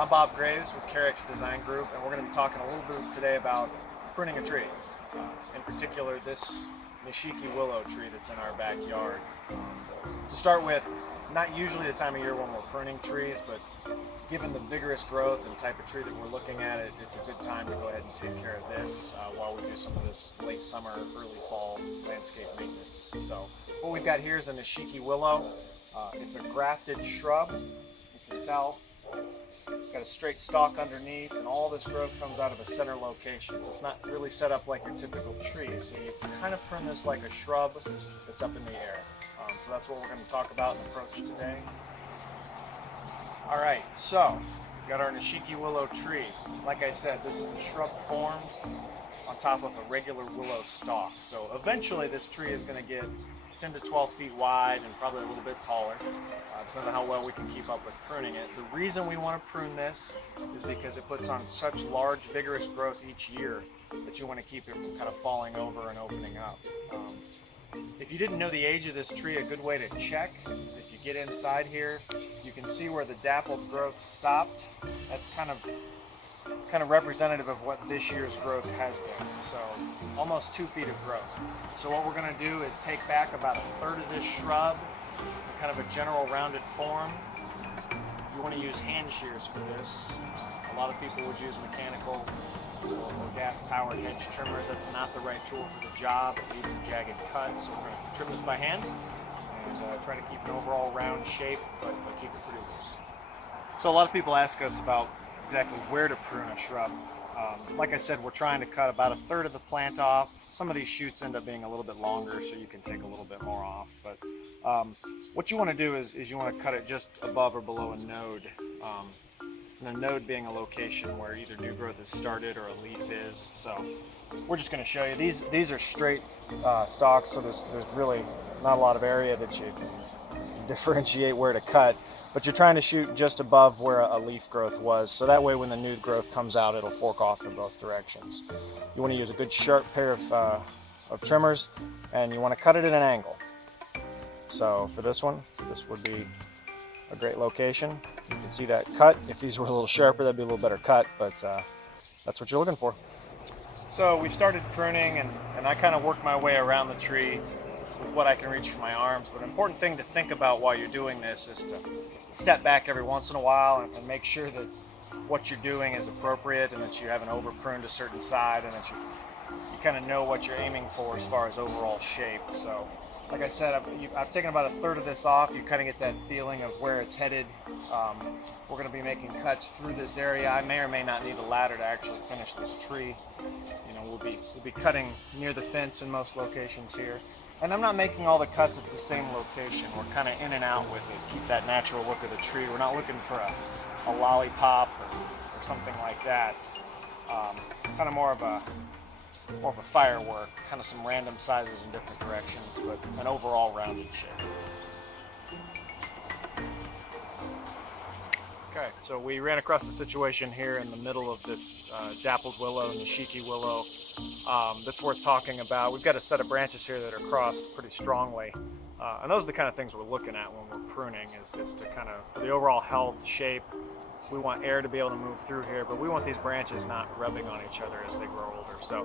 I'm Bob Graves with Carex Design Group, and we're going to be talking a little bit today about pruning a tree. In particular, this Nishiki Willow tree that's in our backyard. To start with, not usually the time of year when we're pruning trees, but given the vigorous growth and type of tree that we're looking at, it's a good time to go ahead and take care of this while we do some of this late summer, early fall landscape maintenance. So what we've got here is a Nishiki Willow. It's a grafted shrub. You can tell it's got a straight stalk underneath, and all this growth comes out of a center location. So it's not really set up like your typical tree. So you kind of prune this like a shrub that's up in the air. So that's what we're going to talk about and approach today. Alright, so we've got our Nishiki Willow tree. Like I said, this is a shrub formed on top of a regular willow stalk. So eventually this tree is going to get 10 to 12 feet wide and probably a little bit taller. Depends on how well we can keep up with pruning it. The reason we want to prune this is because it puts on such large, vigorous growth each year that you want to keep it from kind of falling over and opening up. If you didn't know the age of this tree, a good way to check is if you get inside here, you can see where the dappled growth stopped. That's kind of representative of what this year's growth has been. So almost 2 feet of growth. So what we're going to do is take back about a third of this shrub in kind of a general rounded form. You want to use hand shears for this. A lot of people would use mechanical or gas-powered hedge trimmers. That's not the right tool for the job. It leaves a jagged cut, so we're going to trim this by hand and try to keep an overall round shape, but keep it pretty loose. So a lot of people ask us about exactly where to prune a shrub. Like I said, we're trying to cut about a third of the plant off. Some of these shoots end up being a little bit longer, so you can take a little bit more off. But what you want to do is you want to cut it just above or below a node. And a node being a location where either new growth has started or a leaf is. So we're just going to show you. These are straight stalks, so there's really not a lot of area that you can differentiate where to cut. But you're trying to shoot just above where a leaf growth was, so that way when the new growth comes out, it'll fork off in both directions. You want to use a good sharp pair of trimmers, and you want to cut it at an angle. So for this one, this would be a great location. You can see that cut. If these were a little sharper, that'd be a little better cut, but that's what you're looking for. So we started pruning, and I kind of worked my way around the tree with what I can reach from my arms. But an important thing to think about while you're doing this is to step back every once in a while and make sure that what you're doing is appropriate and that you haven't over pruned a certain side and that you kind of know what you're aiming for as far as overall shape. So like I said, I've taken about a third of this off. You kind of get that feeling of where it's headed. We're going to be making cuts through this area. I may or may not need a ladder to actually finish this tree. You know, we'll be cutting near the fence in most locations here. And I'm not making all the cuts at the same location. We're kind of in and out with it. Keep that natural look of the tree. We're not looking for a lollipop or something like that. Kind of more of a firework. Kind of some random sizes in different directions, but an overall rounded shape. Okay, so we ran across the situation here in the middle of this dappled willow, Nishiki Willow. That's worth talking about. We've got a set of branches here that are crossed pretty strongly, and those are the kind of things we're looking at when we're pruning, is to kind of, for the overall health, shape, we want air to be able to move through here, but we want these branches not rubbing on each other as they grow older. So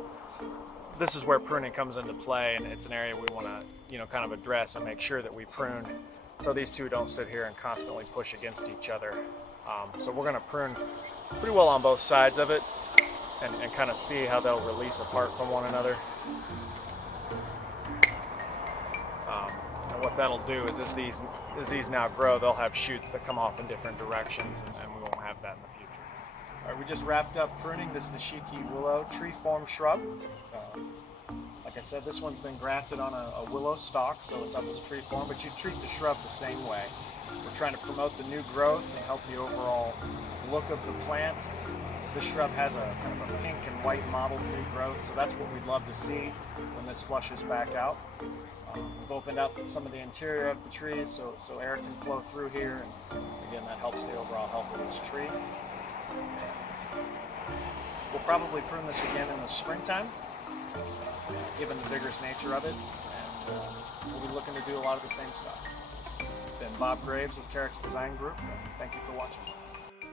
this is where pruning comes into play, and it's an area we want to, kind of address and make sure that we prune so these two don't sit here and constantly push against each other. So we're going to prune pretty well on both sides of it and kind of see how they'll release apart from one another. And what that'll do is as these now grow, they'll have shoots that come off in different directions, and we won't have that in the future. All right, we just wrapped up pruning this Nishiki Willow tree-formed shrub. Like I said, this one's been grafted on a willow stalk, so it's up as a tree form, but you treat the shrub the same way. We're trying to promote the new growth and help the overall look of the plant. This shrub has a kind of a pink and white mottled new growth, so that's what we'd love to see when this flushes back out. We've opened up some of the interior of the trees so air can flow through here, and again, that helps the overall health of this tree. We'll probably prune this again in the springtime, given the vigorous nature of it, and we'll be looking to do a lot of the same stuff. It's been Bob Graves with Carex Design Group, and thank you for watching.